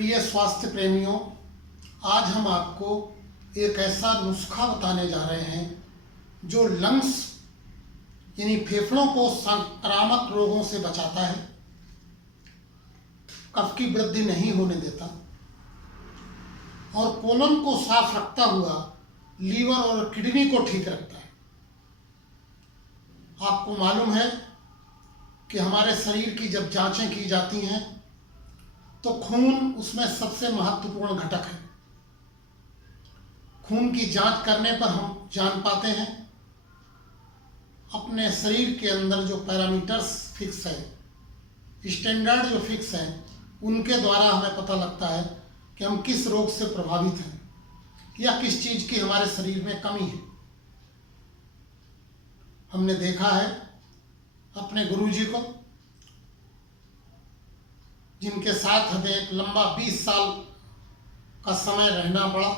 प्रिय स्वास्थ्य प्रेमियों, आज हम आपको एक ऐसा नुस्खा बताने जा रहे हैं जो लंग्स यानी फेफड़ों को संक्रामक रोगों से बचाता है, कफ की वृद्धि नहीं होने देता और कोलन को साफ रखता हुआ लीवर और किडनी को ठीक रखता है। आपको मालूम है कि हमारे शरीर की जब जांचें की जाती हैं तो खून उसमें सबसे महत्वपूर्ण घटक है। खून की जांच करने पर हम जान पाते हैं अपने शरीर के अंदर जो पैरामीटर्स फिक्स है, स्टैंडर्ड जो फिक्स है, उनके द्वारा हमें पता लगता है कि हम किस रोग से प्रभावित हैं या किस चीज़ की हमारे शरीर में कमी है। हमने देखा है अपने गुरुजी को, जिनके साथ हमें एक लंबा 20 साल का समय रहना पड़ा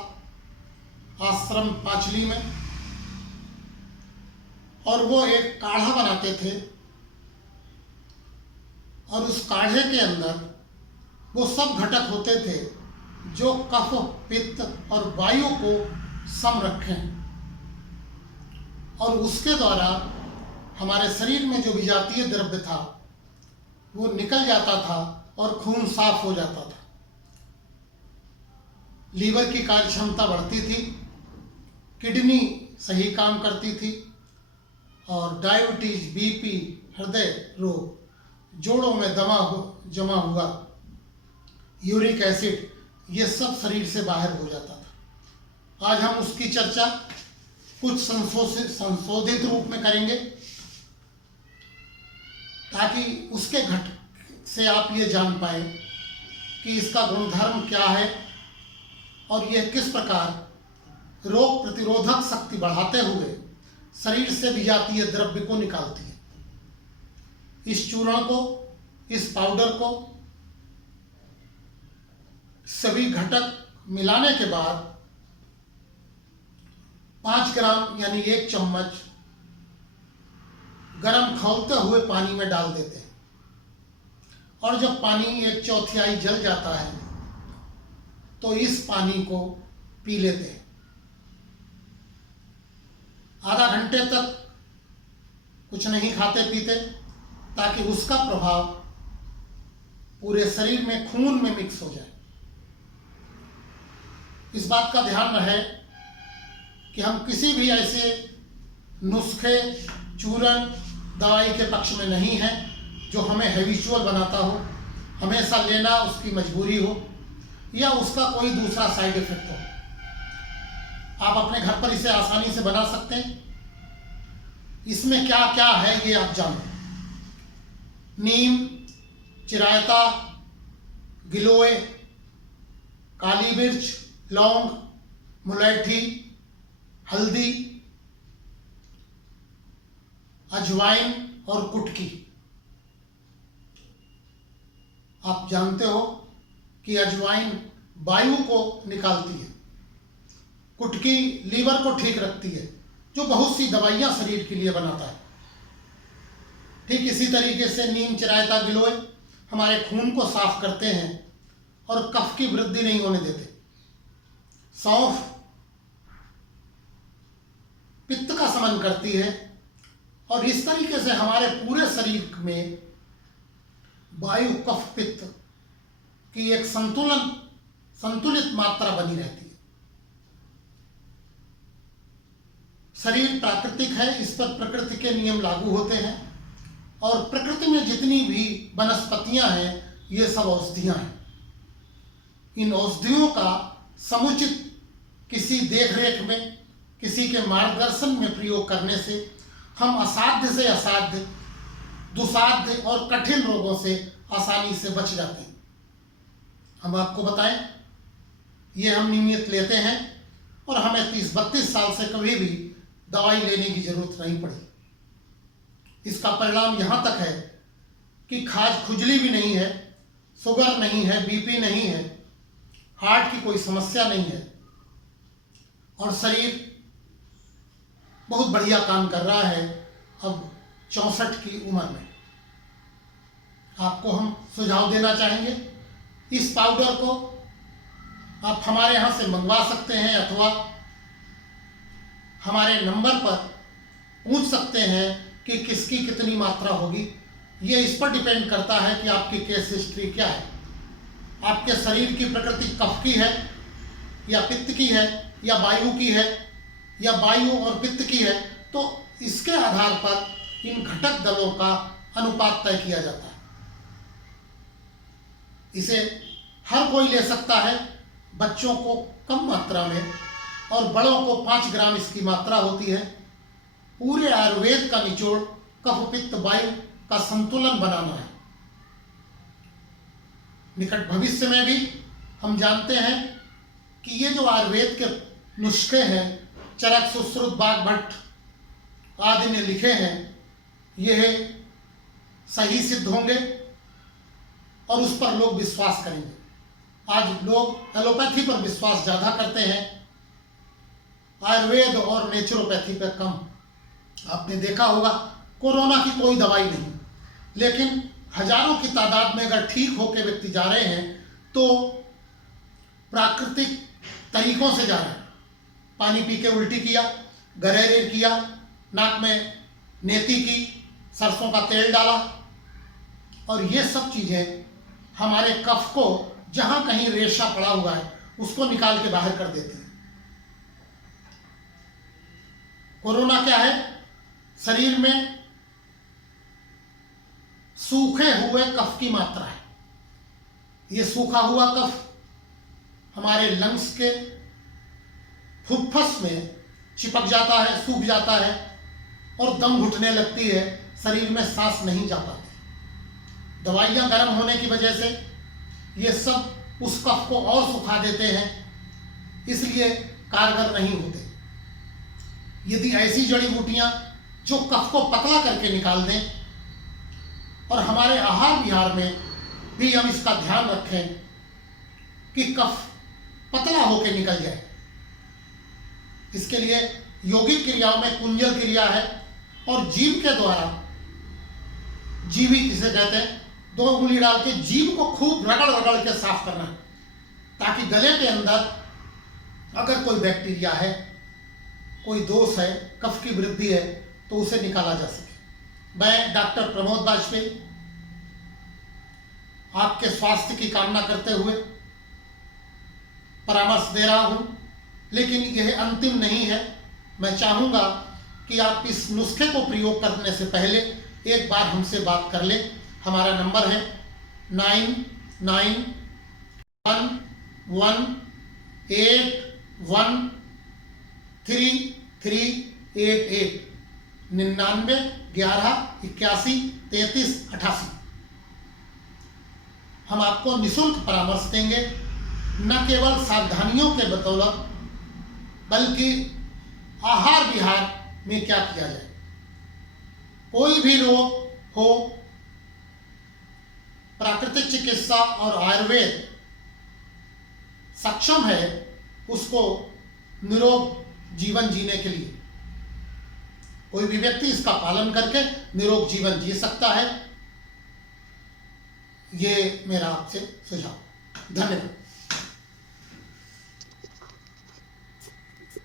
आश्रम पांचली में, और वो एक काढ़ा बनाते थे और उस काढ़े के अंदर वो सब घटक होते थे जो कफ, पित्त और वायु को सम रखें और उसके द्वारा हमारे शरीर में जो विजातीय द्रव्य था वो निकल जाता था और खून साफ हो जाता था। लीवर की कार्य क्षमता बढ़ती थी, किडनी सही काम करती थी और डायबिटीज, बीपी, हृदय रोग, जोड़ों में जमा हुआ यूरिक एसिड, ये सब शरीर से बाहर हो जाता था। आज हम उसकी चर्चा कुछ संशोधित रूप में करेंगे ताकि उसके घटक से आप ये जान पाए कि इसका गुणधर्म क्या है और यह किस प्रकार रोग प्रतिरोधक शक्ति बढ़ाते हुए शरीर से विजातीय द्रव्य को निकालती है। इस चूर्ण को, इस पाउडर को सभी घटक मिलाने के बाद 5 ग्राम यानी 1 चम्मच गरम खौलते हुए पानी में डाल देते हैं और जब पानी 1/4 जल जाता है तो इस पानी को पी लेते हैं। आधा घंटे तक कुछ नहीं खाते पीते ताकि उसका प्रभाव पूरे शरीर में, खून में मिक्स हो जाए। इस बात का ध्यान रहे कि हम किसी भी ऐसे नुस्खे, चूरन, दवाई के पक्ष में नहीं हैं जो हमें हैबिचुअल बनाता हो, हमेशा लेना उसकी मजबूरी हो या उसका कोई दूसरा साइड इफेक्ट हो। आप अपने घर पर इसे आसानी से बना सकते हैं। इसमें क्या क्या है ये आप जानें। नीम, चिरायता, गिलोय, काली मिर्च, लौंग, मुलैठी, हल्दी, अजवाइन और कुटकी। आप जानते हो कि अजवाइन वायु को निकालती है, कुटकी लीवर को ठीक रखती है, जो बहुत सी दवाइयां शरीर के लिए बनाता है। ठीक इसी तरीके से नीम, चिरायता, गिलोय हमारे खून को साफ करते हैं और कफ की वृद्धि नहीं होने देते। सौंफ पित्त का शमन करती है और इस तरीके से हमारे पूरे शरीर में वायु, कफ, पित्त की एक संतुलित मात्रा बनी रहती है। शरीर प्राकृतिक है, इस पर प्रकृति के नियम लागू होते हैं और प्रकृति में जितनी भी वनस्पतियां हैं ये सब औषधियां हैं। इन औषधियों का समुचित किसी देखरेख में, किसी के मार्गदर्शन में प्रयोग करने से हम असाध्य से असाध्य, दुसाध्य और कठिन रोगों से आसानी से बच जाते हैं। हम आपको बताएं, ये हम नियमित लेते हैं और हमें 30-32 साल से कभी भी दवाई लेने की जरूरत नहीं पड़ी। इसका परिणाम यहाँ तक है कि खाज खुजली भी नहीं है, शुगर नहीं है, बीपी नहीं है, हार्ट की कोई समस्या नहीं है और शरीर बहुत बढ़िया काम कर रहा है अब 64 की उम्र में। आपको हम सुझाव देना चाहेंगे इस पाउडर को आप हमारे यहाँ से मंगवा सकते हैं अथवा हमारे नंबर पर पूछ सकते हैं कि किसकी कितनी मात्रा होगी। ये इस पर डिपेंड करता है कि आपकी केस हिस्ट्री क्या है, आपके शरीर की प्रकृति कफ की है या पित्त की है या वायु की है या वायु और पित्त की है, तो इसके आधार पर इन घटक दलों का अनुपात तय किया जाता है। इसे हर कोई ले सकता है, बच्चों को कम मात्रा में और बड़ों को 5 ग्राम इसकी मात्रा होती है। पूरे आयुर्वेद का निचोड़ कफ पित्त वायु का संतुलन बनाना है। निकट भविष्य में भी हम जानते हैं कि ये जो आयुर्वेद के नुस्खे हैं, चरक सुश्रुत बाग भट्ट आदि ने लिखे हैं, यह सही सिद्ध होंगे और उस पर लोग विश्वास करेंगे। आज लोग एलोपैथी पर विश्वास ज़्यादा करते हैं, आयुर्वेद और नेचुरोपैथी पर कम। आपने देखा होगा कोरोना की कोई दवाई नहीं, लेकिन हजारों की तादाद में अगर ठीक होकर व्यक्ति जा रहे हैं तो प्राकृतिक तरीकों से जा रहे हैं। पानी पी के उल्टी किया, गरेरे किया, नाक में नेती की, सरसों का तेल डाला, और ये सब चीज़ें हमारे कफ को जहाँ कहीं रेशा पड़ा हुआ है उसको निकाल के बाहर कर देती हैं। कोरोना क्या है? शरीर में सूखे हुए कफ की मात्रा है। ये सूखा हुआ कफ हमारे लंग्स के फुफ्फुस में चिपक जाता है, सूख जाता है और दम घुटने लगती है, शरीर में सांस नहीं जा पाती। दवाइयाँ गर्म होने की वजह से ये सब उस कफ को और सुखा देते हैं, इसलिए कारगर नहीं होते। यदि ऐसी जड़ी बूटियाँ जो कफ को पतला करके निकाल दें, और हमारे आहार विहार में भी हम इसका ध्यान रखें कि कफ पतला होकर निकल जाए। इसके लिए योगिक क्रियाओं में कुंजल क्रिया है और जीभ के द्वारा, जीवी किसे कहते हैं, 2 उंगली डाल के जीभ को खूब रगड़ रगड़ के साफ करना है, ताकि गले के अंदर अगर कोई बैक्टीरिया है, कोई दोष है, कफ की वृद्धि है, तो उसे निकाला जा सके। मैं डॉक्टर प्रमोद वाजपेयी आपके स्वास्थ्य की कामना करते हुए परामर्श दे रहा हूं, लेकिन यह अंतिम नहीं है। मैं चाहूँगा कि आप इस नुस्खे को प्रयोग करने से पहले एक बार हमसे बात कर लें। हमारा नंबर है 9911813388 9911813388। हम आपको निःशुल्क परामर्श देंगे, न केवल सावधानियों के बदौलत बल्कि आहार विहार में क्या किया जाए। कोई भी रोग हो, प्राकृतिक चिकित्सा और आयुर्वेद सक्षम है उसको निरोग जीवन जीने के लिए। कोई भी व्यक्ति इसका पालन करके निरोग जीवन जी सकता है। ये मेरा आपसे सुझाव। धन्यवाद।